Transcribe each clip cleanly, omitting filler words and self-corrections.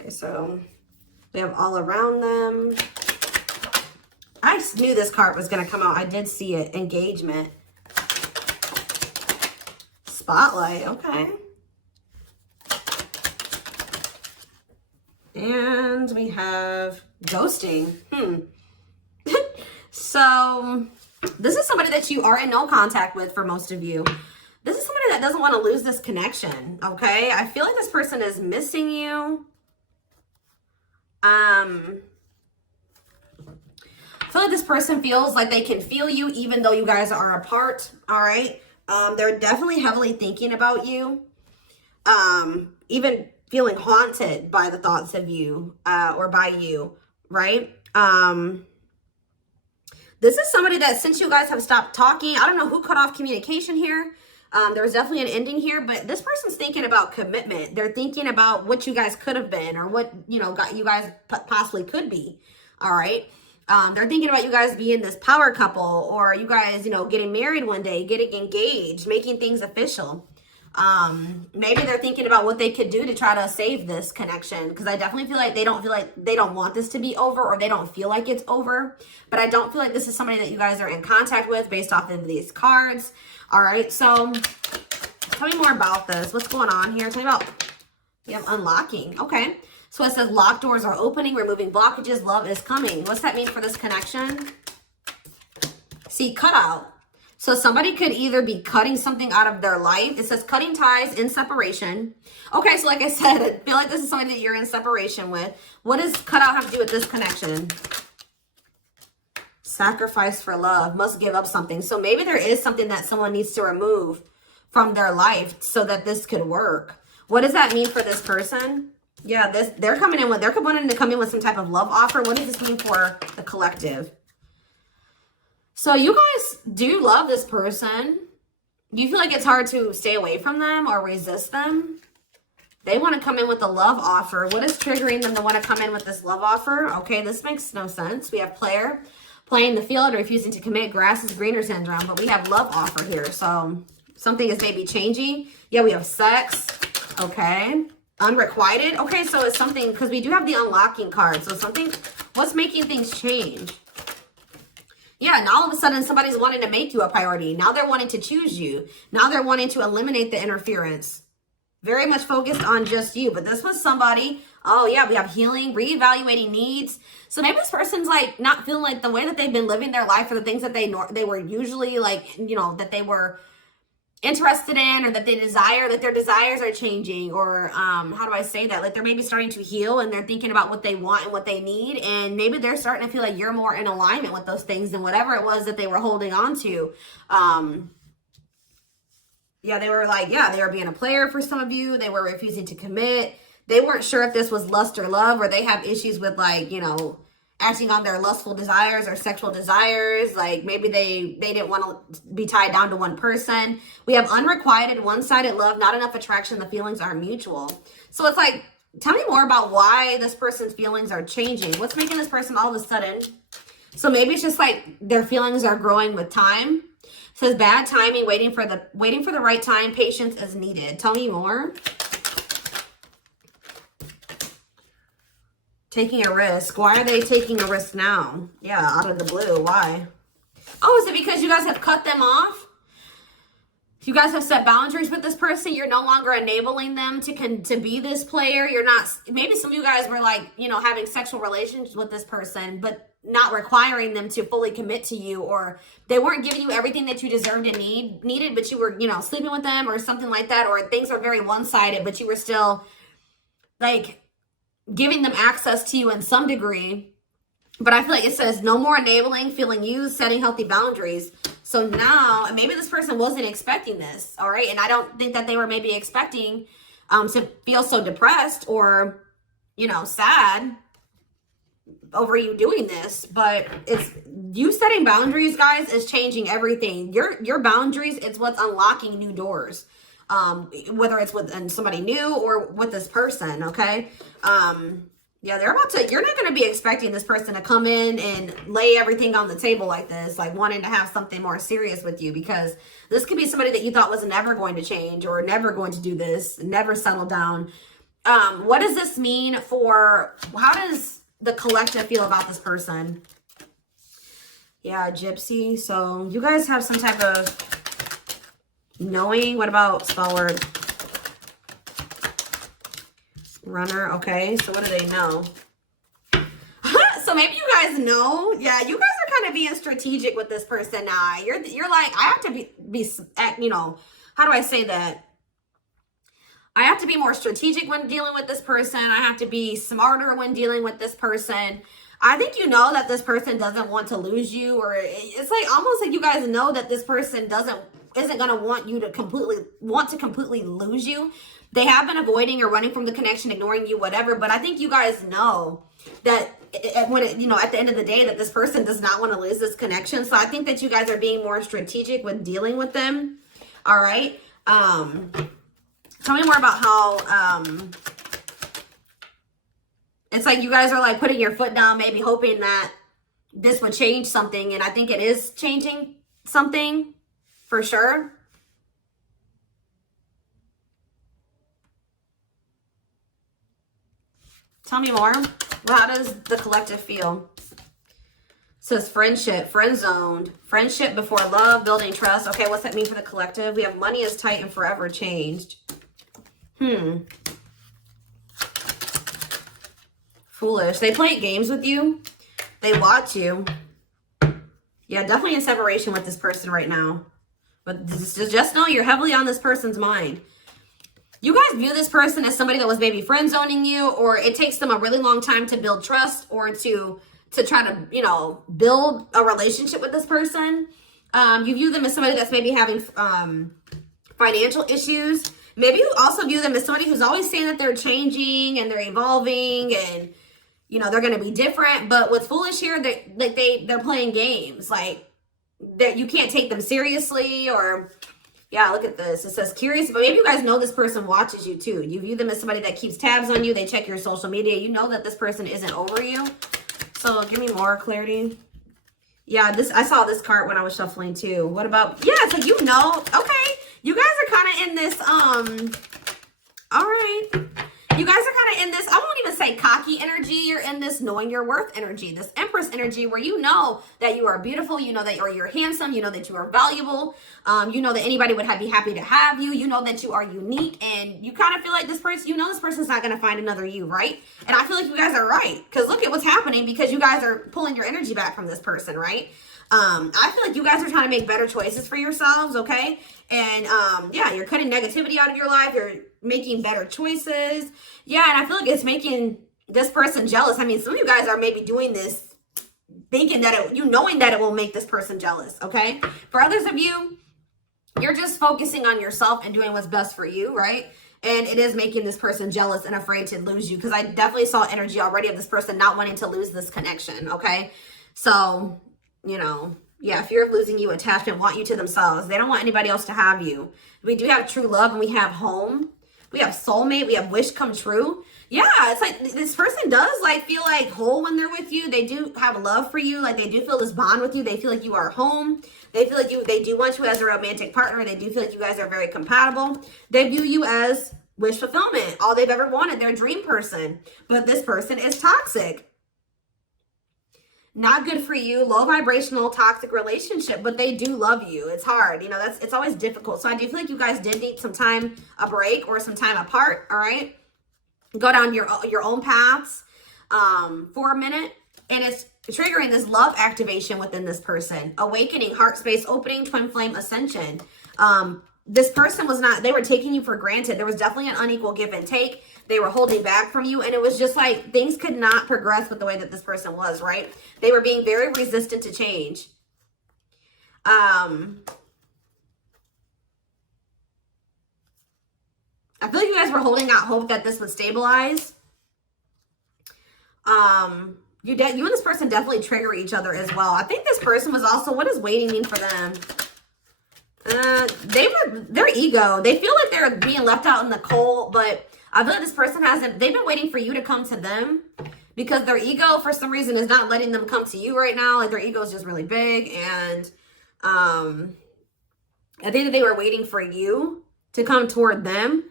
Okay, so we have all around them. I just knew this card was going to come out. I did see it. Engagement. Spotlight. Okay. And we have ghosting. So this is somebody that you are in no contact with for most of you. This is somebody that doesn't want to lose this connection, okay? I feel like this person is missing you. I feel like this person feels like they can feel you even though you guys are apart, all right? They're definitely heavily thinking about you. Even feeling haunted by the thoughts of you or by you, right? This is somebody that since you guys have stopped talking, I don't know who cut off communication here. There was definitely an ending here, but this person's thinking about commitment. They're thinking about what you guys could have been or what, you know, you guys possibly could be, all right? They're thinking about you guys being this power couple or you guys, you know, getting married one day, getting engaged, making things official. Maybe they're thinking about what they could do to try to save this connection, because I definitely feel like they don't want this to be over, or they don't feel like it's over. But I don't feel like this is somebody that you guys are in contact with based off of these cards. All right, so tell me more about this. What's going on here? Tell me about, we have unlocking. Okay, so it says locked doors are opening, removing blockages, love is coming. What's that mean for this connection? See, cutout. So somebody could either be cutting something out of their life. It says cutting ties in separation. Okay, so like I said, I feel like this is somebody that you're in separation with. What does cutout have to do with this connection? Sacrifice for love. Must give up something. So maybe there is something that someone needs to remove from their life so that this could work. What does that mean for this person? Yeah, they're coming in with, they're wanting to come in with some type of love offer. What does this mean for the collective? So you guys do love this person. Do you feel like it's hard to stay away from them or resist them? They want to come in with a love offer. What is triggering them to want to come in with this love offer? Okay, this makes no sense. We have player, playing the field, refusing to commit, grass is greener syndrome, but we have love offer here. So something is maybe changing. Yeah, we have sex. Okay. Unrequited. Okay, so it's something, because we do have the unlocking card. So something, what's making things change? Yeah, and all of a sudden somebody's wanting to make you a priority. Now they're wanting to choose you. Now they're wanting to eliminate the interference. Very much focused on just you. But this was somebody, oh yeah, we have healing, reevaluating needs. So maybe this person's like not feeling like the way that they've been living their life or the things that they were usually like, you know, that they were interested in or that they desire, that their desires are changing, or how do I say that? Like they're maybe starting to heal and they're thinking about what they want and what they need, and maybe they're starting to feel like you're more in alignment with those things than whatever it was that they were holding on to. Yeah, they were like, yeah, they were being a player for some of you. They were refusing to commit. They weren't sure if this was lust or love, or they have issues with like, you know, acting on their lustful desires or sexual desires. Like maybe they didn't want to be tied down to one person. We have unrequited, one-sided love, not enough attraction. The feelings aren't mutual. So it's like, tell me more about why this person's feelings are changing. What's making this person all of a sudden? So maybe it's just like their feelings are growing with time. It says bad timing, waiting for the right time, patience is needed. Tell me more. Taking a risk. Why are they taking a risk now? Yeah, out of the blue. Why? Oh, is it because you guys have cut them off? You guys have set boundaries with this person. You're no longer enabling them to be this player. You're not, maybe some of you guys were like, you know, having sexual relations with this person, but not requiring them to fully commit to you, or they weren't giving you everything that you deserved and needed, but you were, you know, sleeping with them or something like that, or things were very one-sided, but you were still like giving them access to you in some degree. But I feel like it says no more enabling, feeling used, setting healthy boundaries. So now, and maybe this person wasn't expecting this, all right? And I don't think that they were maybe expecting to feel so depressed or, you know, sad over you doing this. But it's you setting boundaries, guys, is changing everything. Your boundaries, it's what's unlocking new doors. Whether it's with somebody new or with this person, okay? Yeah, you're not going to be expecting this person to come in and lay everything on the table like this, like wanting to have something more serious with you, because this could be somebody that you thought was never going to change or never going to do this, never settle down. What does this mean for, how does the collective feel about this person? Yeah, gypsy. So you guys have some type of knowing. What about spell word? Runner. Okay, so what do they know? So maybe you guys know. Yeah, you guys are kind of being strategic with this person now. You're like, I have to be, you know, how do I say that? I have to be more strategic when dealing with this person. I have to be smarter when dealing with this person. I think you know that this person doesn't want to lose you, or it's like almost like you guys know that this person isn't going to want you to completely lose you. They have been avoiding or running from the connection, ignoring you, whatever. But I think you guys know that you know, at the end of the day, that this person does not want to lose this connection. So I think that you guys are being more strategic when dealing with them. All right. Tell me more about how, it's like you guys are like putting your foot down, maybe hoping that this would change something. And I think it is changing something for sure. Tell me more. Well, how does the collective feel? It says friendship, friend zoned, friendship before love, building trust. Okay, what's that mean for the collective? We have money is tight and forever changed. Foolish. They play games with you. They watch you. Yeah, definitely in separation with this person right now. But just know you're heavily on this person's mind. You guys view this person as somebody that was maybe friend zoning you, or it takes them a really long time to build trust or to try to, you know, build a relationship with this person. You view them as somebody that's maybe having financial issues. Maybe you also view them as somebody who's always saying that they're changing and they're evolving and, you know, they're going to be different. But with Foolish here, they're playing games. Like, that you can't take them seriously, or, yeah, look at this. It says curious, but maybe you guys know this person watches you too. You view them as somebody that keeps tabs on you. They check your social media. You know that this person isn't over you. So give me more clarity. Yeah, I saw this card when I was shuffling too. What about, yeah, so you know, okay. You guys are kind of in this, all right. You guys are kind of in this, I won't even say cocky energy. You're in this knowing your worth energy, this Empress energy where you know that you are beautiful. You know that you're handsome. You know that you are valuable. You know that anybody would be happy to have you. You know that you are unique, and you kind of feel like this person, you know this person's not going to find another you, right? And I feel like you guys are right, because look at what's happening, because you guys are pulling your energy back from this person, right? I feel like you guys are trying to make better choices for yourselves, okay? And yeah, you're cutting negativity out of your life. You're making better choices. Yeah, and I feel like it's making this person jealous. I mean, some of you guys are maybe doing this thinking that knowing that it will make this person jealous, okay? For others of you, you're just focusing on yourself and doing what's best for you, right? And it is making this person jealous and afraid to lose you, because I definitely saw energy already of this person not wanting to lose this connection, okay? So, you know, yeah, fear of losing you, attachment, want you to themselves. They don't want anybody else to have you. We do have true love, and we have home. We have soulmate. We have wish come true. Yeah, it's like this person does like feel like whole when they're with you. They do have love for you. Like, they do feel this bond with you. They feel like you are home. They feel like they do want you as a romantic partner. They do feel like you guys are very compatible. They view you as wish fulfillment, all they've ever wanted, their dream person. But this person is toxic. Not good for you, low vibrational, toxic relationship, but they do love you. It's hard, you know, it's always difficult. So I do feel like you guys did need some time, a break, or some time apart, all right? Go down your own paths for a minute, and it's triggering this love activation within this person. Awakening, heart space opening, twin flame ascension. This person they were taking you for granted. There was definitely an unequal give and take. They were holding back from you, and it was just like things could not progress with the way that this person was, right? They were being very resistant to change. I feel like you guys were holding out hope that this would stabilize. You and this person definitely trigger each other as well. I think this person was also, what does waiting mean for them? Their ego. They feel like they're being left out in the cold, but I feel like this person they've been waiting for you to come to them, because their ego, for some reason, is not letting them come to you right now. Like, their ego is just really big. And I think that they were waiting for you to come toward them.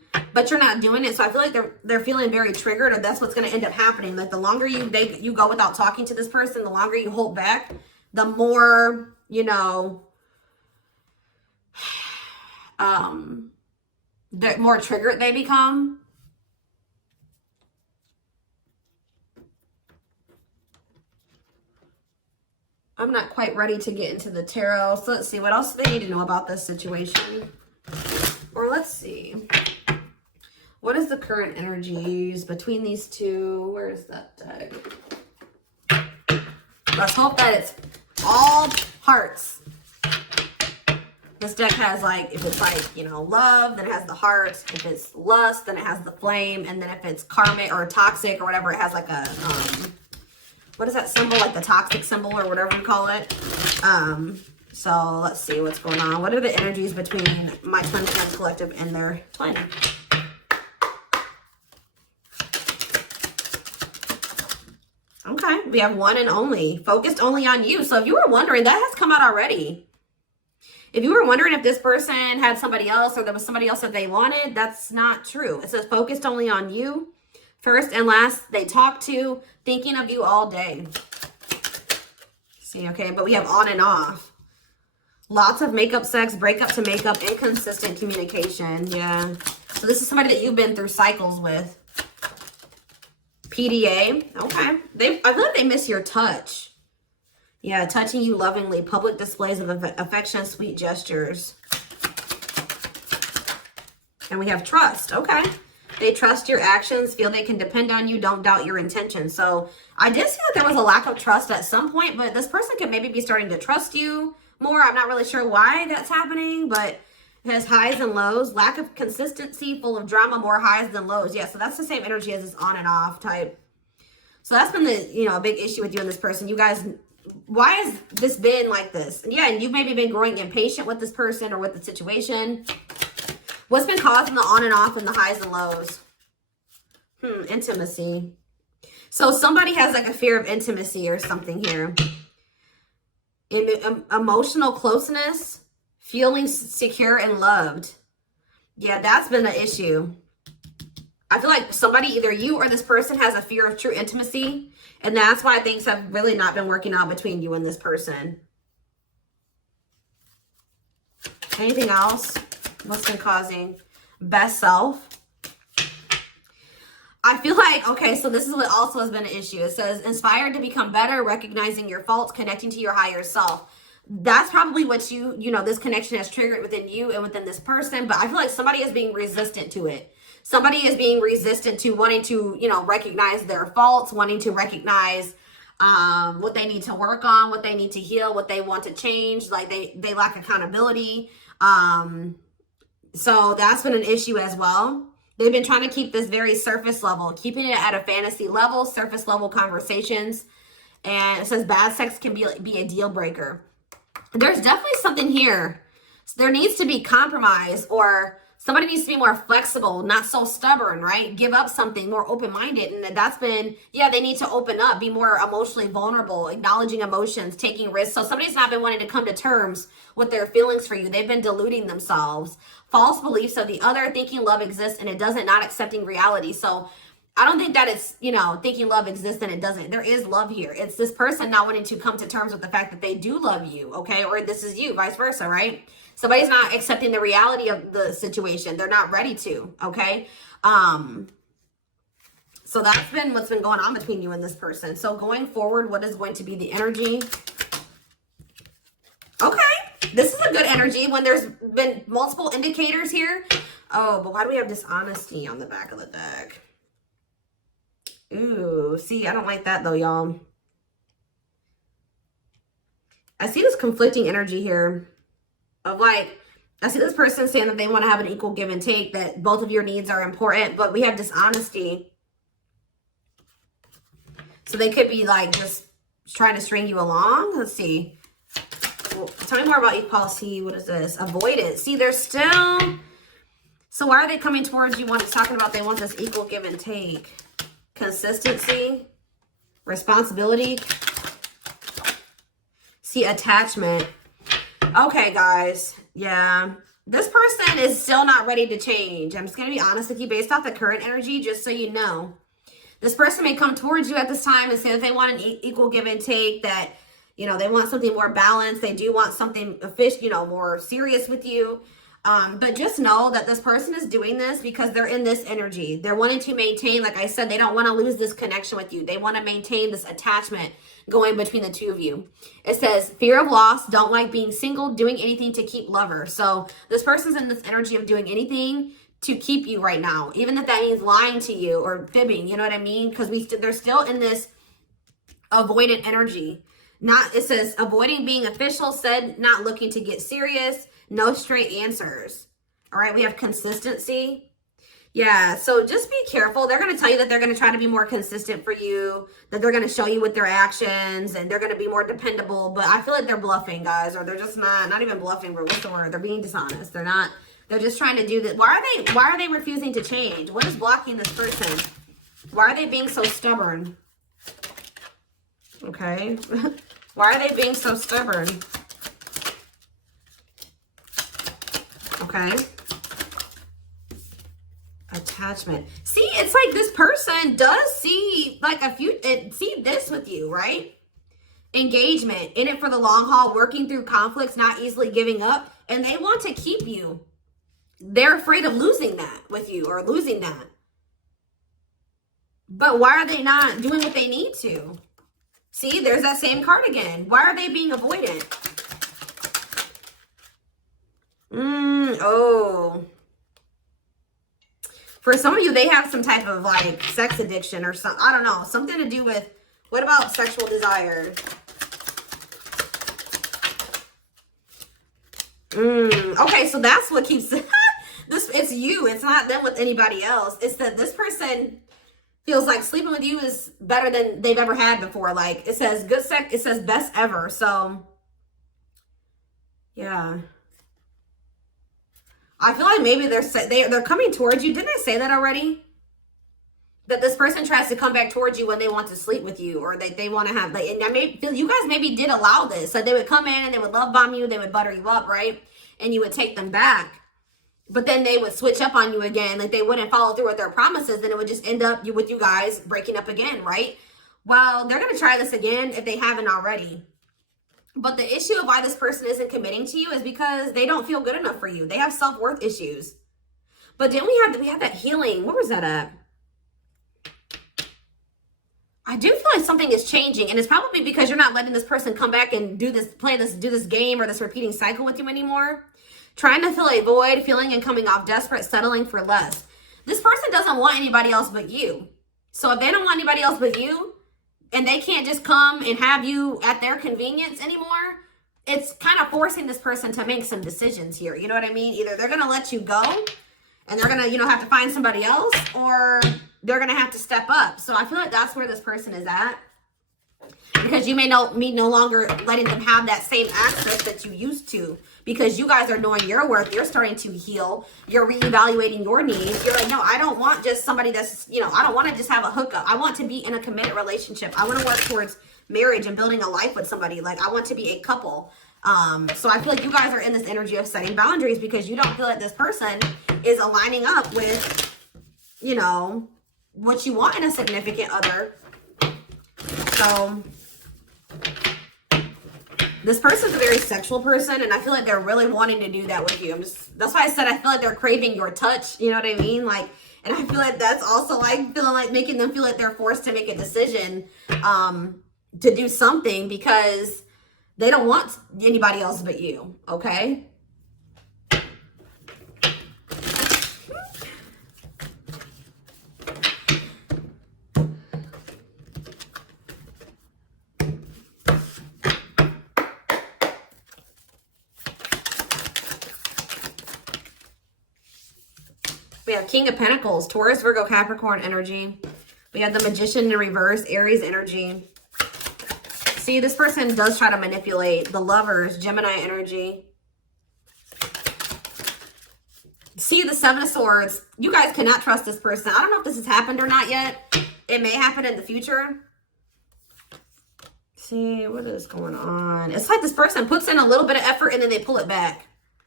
but you're not doing it. So I feel like they're feeling very triggered, or that's what's going to end up happening. Like the longer you go without talking to this person, the longer you hold back, the more, you know, the more triggered they become. I'm not quite ready to get into the tarot. So let's see. What else do they need to know about this situation? Or let's see. What is the current energies between these two? Where's that deck? Let's hope that it's all hearts. This deck has, like, if it's like, you know, love, then it has the heart. If it's lust, then it has the flame. And then if it's karmic or toxic or whatever, it has like a, what is that symbol? Like the toxic symbol or whatever you call it. So let's see what's going on. What are the energies between my twin flame collective and their twin? Okay, we have one and only. Focused only on you. So if you were wondering, that has come out already. If you were wondering if this person had somebody else or there was somebody else that they wanted, that's not true. It says focused only on you. First and last, they talk to, thinking of you all day. See, okay, but we have on and off. Lots of makeup sex, breakup to makeup, inconsistent communication. Yeah. So this is somebody that you've been through cycles with. PDA. Okay. I feel like they miss your touch. Yeah, touching you lovingly. Public displays of affection, sweet gestures. And we have trust. Okay. They trust your actions, feel they can depend on you, don't doubt your intentions. So I did see that there was a lack of trust at some point, but this person could maybe be starting to trust you more. I'm not really sure why that's happening, but it has highs and lows. Lack of consistency, full of drama, more highs than lows. Yeah, so that's the same energy as this on and off type. So that's been the, you know, a big issue with you and this person. You guys, why has this been like this? And yeah, and you've maybe been growing impatient with this person or with the situation. What's been causing the on and off and the highs and lows? Intimacy. So somebody has like a fear of intimacy or something here. Emotional closeness, feeling secure and loved. Yeah, that's been an issue. I feel like somebody, either you or this person, has a fear of true intimacy. And that's why things have really not been working out between you and this person. Anything else? What's been causing? Best self. I feel like, okay, so this is what also has been an issue. It says, inspired to become better, recognizing your faults, connecting to your higher self. That's probably what you know, this connection has triggered within you and within this person. But I feel like somebody is being resistant to it. Somebody is being resistant to wanting to, you know, recognize their faults, wanting to recognize what they need to work on, what they need to heal, what they want to change. Like they lack accountability. So that's been an issue as well. They've been trying to keep this very surface level, keeping it at a fantasy level, surface level conversations. And it says bad sex can be a deal breaker. There's definitely something here. So there needs to be compromise, or somebody needs to be more flexible, not so stubborn, right? Give up something, more open-minded. And that's been, yeah, they need to open up, be more emotionally vulnerable, acknowledging emotions, taking risks. So somebody's not been wanting to come to terms with their feelings for you. They've been deluding themselves. False beliefs of the other, thinking love exists and it doesn't, not accepting reality. So I don't think that it's, you know, thinking love exists and it doesn't. There is love here. It's this person not wanting to come to terms with the fact that they do love you, okay? Or this is you, vice versa, right? Somebody's not accepting the reality of the situation. They're not ready to, okay? So that's been what's been going on between you and this person. So going forward, what is going to be the energy? Okay, this is a good energy when there's been multiple indicators here. Oh, but why do we have dishonesty on the back of the deck? Ooh, see, I don't like that though, y'all. I see this conflicting energy here of like, I see this person saying that they want to have an equal give and take, that both of your needs are important, but we have dishonesty. So they could be like just trying to string you along. Let's see. Well, tell me more about equality. What is this? Avoidance. See, they're still... So why are they coming towards you? It's talking about they want this equal give and take. Consistency. Responsibility. See, attachment. Okay, guys. Yeah. This person is still not ready to change. I'm just going to be honest with you based off the current energy, just so you know. This person may come towards you at this time and say that they want an equal give and take, that, you know, they want something more balanced. They do want something official, you know, more serious with you. But just know that this person is doing this because they're in this energy. They're wanting to maintain, like I said, they don't want to lose this connection with you. They want to maintain this attachment going between the two of you. It says, fear of loss, don't like being single, doing anything to keep lover. So this person's in this energy of doing anything to keep you right now, even if that means lying to you or fibbing, you know what I mean? Because they're still in this avoidant energy. It says avoiding being official, said not looking to get serious, no straight answers. All right, we have consistency. Yeah, so just be careful. They're going to tell you that they're going to try to be more consistent for you, that they're going to show you with their actions, and they're going to be more dependable. But I feel like they're bluffing, guys, or they're just not even bluffing, but what's the word? They're being dishonest. They're just trying to do this. Why are they refusing to change? What is blocking this person? Why are they being so stubborn? Okay. Why are they being so stubborn? Okay. Attachment. See, it's like this person does see like see this with you, right? Engagement, in it for the long haul, working through conflicts, not easily giving up, and they want to keep you. They're afraid of losing that with you or losing that. But why are they not doing what they need to? See, there's that same card again. Why are they being avoidant? Oh. For some of you, they have some type of like sex addiction or something. I don't know. Something to do with, what about sexual desire? Okay, so that's what keeps it's you. It's not them with anybody else. It's that this person feels like sleeping with you is better than they've ever had before. Like it says good sex, it says best ever. So yeah. I feel like maybe they're coming towards you. Didn't I say that already? That this person tries to come back towards you when they want to sleep with you, or they want to have, like, and I feel you guys maybe did allow this. So they would come in and they would love bomb you, they would butter you up, right? And you would take them back. But then they would switch up on you again. Like they wouldn't follow through with their promises. And it would just end up with you guys breaking up again, right? Well, they're going to try this again if they haven't already. But the issue of why this person isn't committing to you is because they don't feel good enough for you. They have self-worth issues. But then we have that healing. Where was that at? I do feel like something is changing. And it's probably because you're not letting this person come back and do this game or this repeating cycle with you anymore. Trying to fill a void, feeling and coming off desperate, settling for less. This person doesn't want anybody else but you. So if they don't want anybody else but you, and they can't just come and have you at their convenience anymore, it's kind of forcing this person to make some decisions here. You know what I mean? Either they're going to let you go and they're going to, have to find somebody else, or they're going to have to step up. So I feel like that's where this person is at. Because you may no longer letting them have that same access that you used to. Because you guys are knowing your worth. You're starting to heal. You're reevaluating your needs. You're like, no, I don't want just somebody that's, I don't want to just have a hookup. I want to be in a committed relationship. I want to work towards marriage and building a life with somebody. Like, I want to be a couple. So I feel like you guys are in this energy of setting boundaries because you don't feel like this person is aligning up with, what you want in a significant other. So this person's a very sexual person, and I feel like they're really wanting to do that with you. That's why I said I feel like they're craving your touch. You know what I mean? Like, and I feel like that's also like feeling like making them feel like they're forced to make a decision to do something because they don't want anybody else but you. Okay. We have King of Pentacles, Taurus, Virgo, Capricorn energy. We have the Magician in reverse, Aries energy. See, this person does try to manipulate. The Lovers, Gemini energy. See, the Seven of Swords. You guys cannot trust this person. I don't know if this has happened or not yet. It may happen in the future. See, what is going on? It's like this person puts in a little bit of effort and then they pull it back.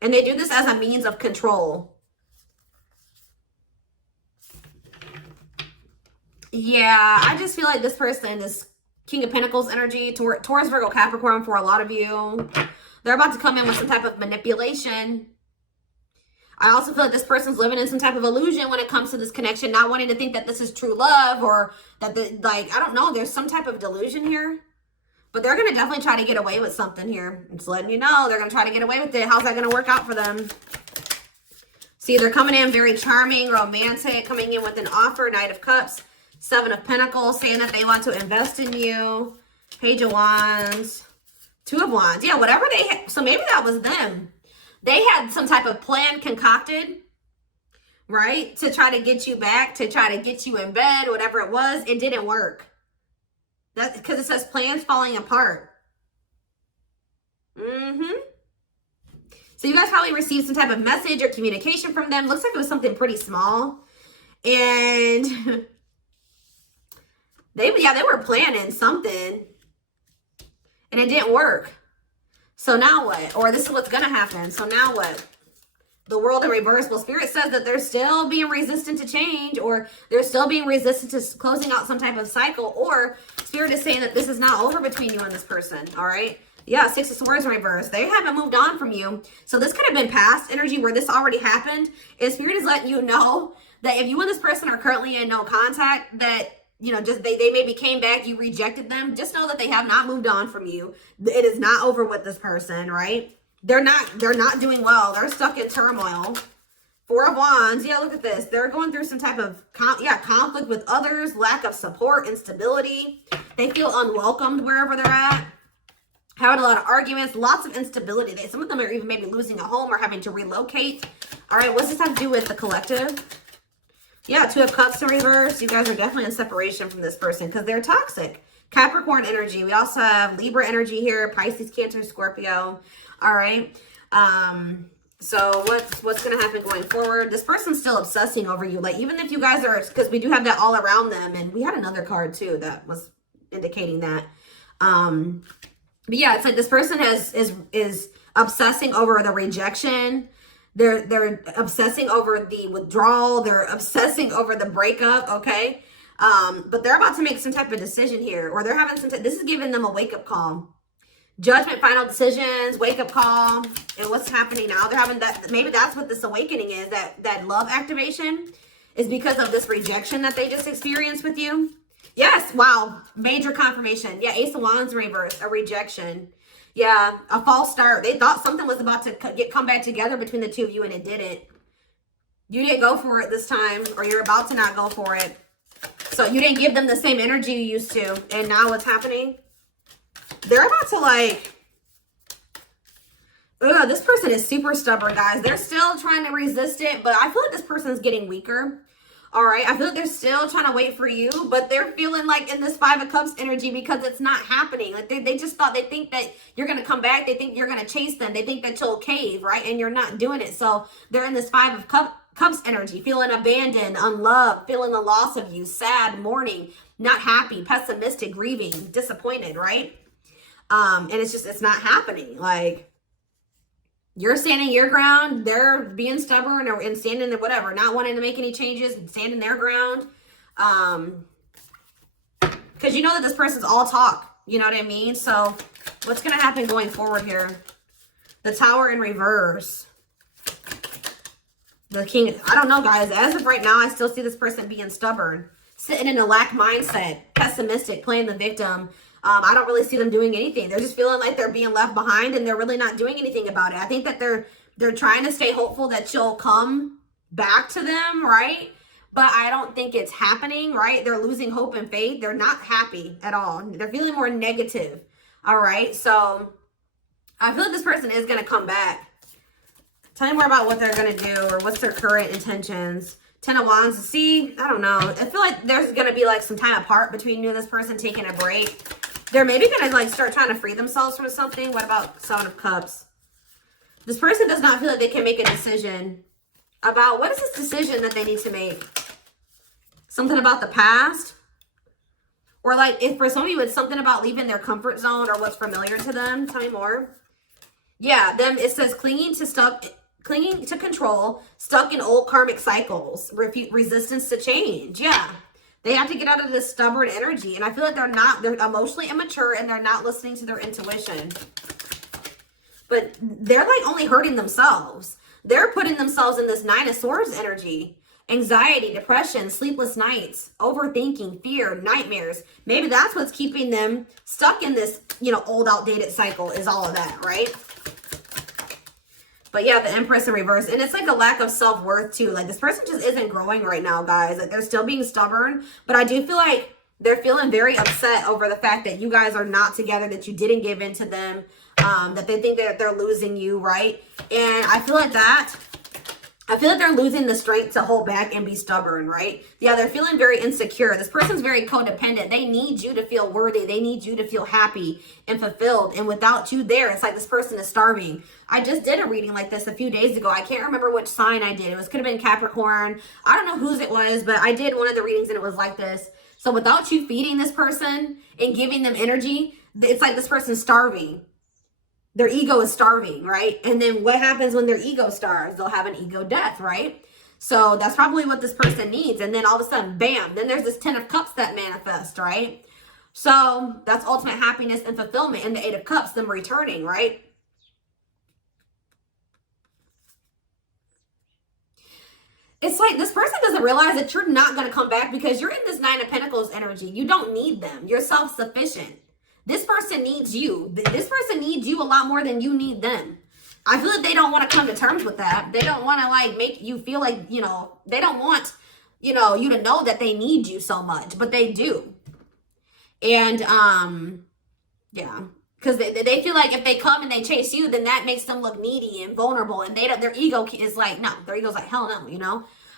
And they do this as a means of control. Yeah, I just feel like this person, this King of Pentacles energy, Taurus, Virgo, Capricorn for a lot of you, they're about to come in with some type of manipulation. I also feel like this person's living in some type of illusion when it comes to this connection, not wanting to think that this is true love or that, I don't know, there's some type of delusion here. But they're going to definitely try to get away with something here. I'm just letting you know, they're going to try to get away with it. How's that going to work out for them? See, they're coming in very charming, romantic, coming in with an offer, Knight of Cups, Seven of Pentacles, saying that they want to invest in you, Page of Wands, Two of Wands. Yeah, whatever they had. So maybe that was them. They had some type of plan concocted, right? To try to get you back, to try to get you in bed, whatever it was. It didn't work. That's because it says plans falling apart. So you guys probably received some type of message or communication from them. Looks like it was something pretty small. And they were planning something. And it didn't work. So now what? Or this is what's going to happen. So now what? The world in reverse. Well, Spirit says that they're still being resistant to change, or they're still being resistant to closing out some type of cycle, or Spirit is saying that this is not over between you and this person, all right? Yeah, Six of Swords in reverse. They haven't moved on from you. So this could have been past energy where this already happened. And Spirit is letting you know that if you and this person are currently in no contact, that, you know, just they maybe came back, you rejected them. Just know that they have not moved on from you. It is not over with this person, right? They're not doing well. They're stuck in turmoil. Four of Wands. Yeah, look at this. They're going through some type of conflict with others, lack of support, instability. They feel unwelcomed wherever they're at. Having a lot of arguments, lots of instability. Some of them are even maybe losing a home or having to relocate. All right, what's this have to do with the collective? Yeah, Two of Cups in reverse. You guys are definitely in separation from this person because they're toxic. Capricorn energy. We also have Libra energy here. Pisces, Cancer, Scorpio. All right. So what's going to happen going forward? This person's still obsessing over you. Like, even if you guys are, because we do have that all around them. And we had another card too that was indicating that. But yeah, it's like this person is obsessing over the rejection. They're obsessing over the withdrawal. They're obsessing over the breakup. Okay. But they're about to make some type of decision here, or they're having this is giving them a wake-up call. Judgment, final decisions, wake-up call. And what's happening now? They're having that, maybe that's what this awakening is, that love activation is because of this rejection that they just experienced with you. Yes, wow, major confirmation. Yeah, Ace of Wands reverse, a rejection. Yeah, a false start. They thought something was about to come back together between the two of you, and it didn't. You didn't go for it this time, or you're about to not go for it. So you didn't give them the same energy you used to, and now what's happening? They're about to this person is super stubborn, guys. They're still trying to resist it, but I feel like this person is getting weaker. All right, I feel like they're still trying to wait for you, but they're feeling like in this Five of Cups energy because it's not happening. Like they just thought, they think that you're going to come back. They think you're going to chase them. They think that you'll cave, right? And you're not doing it. So they're in this Five of Cups energy, feeling abandoned, unloved, feeling the loss of you, sad, mourning, not happy, pessimistic, grieving, disappointed, right? And it's not happening. Like, you're standing your ground, they're being stubborn and standing there, whatever, not wanting to make any changes, standing their ground. Because you know that this person's all talk, you know what I mean? So what's going to happen going forward here? The Tower in reverse. The King, I don't know, guys. As of right now, I still see this person being stubborn, sitting in a lack mindset, pessimistic, playing the victim. I don't really see them doing anything. They're just feeling like they're being left behind, and they're really not doing anything about it. I think that they're trying to stay hopeful that you'll come back to them, right? But I don't think it's happening, right? They're losing hope and faith. They're not happy at all. They're feeling more negative, all right? So I feel like this person is going to come back. Tell me more about what they're going to do, or what's their current intentions. Ten of Wands. See, I don't know. I feel like there's going to be like some time apart between you and this person, taking a break. They're maybe going to like start trying to free themselves from something. What about Seven of Cups? This person does not feel like they can make a decision about, what is this decision that they need to make? Something about the past? Or like, if for some of you it's something about leaving their comfort zone or what's familiar to them. Tell me more. Yeah, them, it says clinging to control, stuck in old karmic cycles, resistance to change. Yeah. They have to get out of this stubborn energy. And I feel like they're emotionally immature and they're not listening to their intuition. But they're like only hurting themselves. They're putting themselves in this Nine of Swords energy. Anxiety, depression, sleepless nights, overthinking, fear, nightmares. Maybe that's what's keeping them stuck in this, you know, old outdated cycle is all of that, right? But yeah, the Empress in reverse. And it's like a lack of self-worth too. Like this person just isn't growing right now, guys. Like they're still being stubborn. But I do feel like they're feeling very upset over the fact that you guys are not together, that you didn't give in to them, that they think that they're losing you, right? And I feel like they're losing the strength to hold back and be stubborn, right? Yeah, they're feeling very insecure. This person's very codependent. They need you to feel worthy. They need you to feel happy and fulfilled. And without you there, it's like this person is starving. I just did a reading like this a few days ago. I can't remember which sign I did. Could have been Capricorn. I don't know whose it was, but I did one of the readings and it was like this. So without you feeding this person and giving them energy, it's like this person's starving. Their ego is starving, right? And then what happens when their ego starves? They'll have an ego death, right? So that's probably what this person needs. And then all of a sudden, bam, then there's this 10 of Cups that manifest, right? So that's ultimate happiness and fulfillment. And the 8 of Cups, them returning, right? It's like this person doesn't realize that you're not going to come back because you're in this 9 of Pentacles energy. You don't need them. You're self-sufficient. This person needs you. This person needs you a lot more than you need them. I feel like they don't want to come to terms with that. They don't want to like make you feel like, you know, they don't want, you know, you to know that they need you so much, but they do. And, yeah, because they feel like if they come and they chase you, then that makes them look needy and vulnerable. And their ego is like, no, their ego's like, hell no, you know?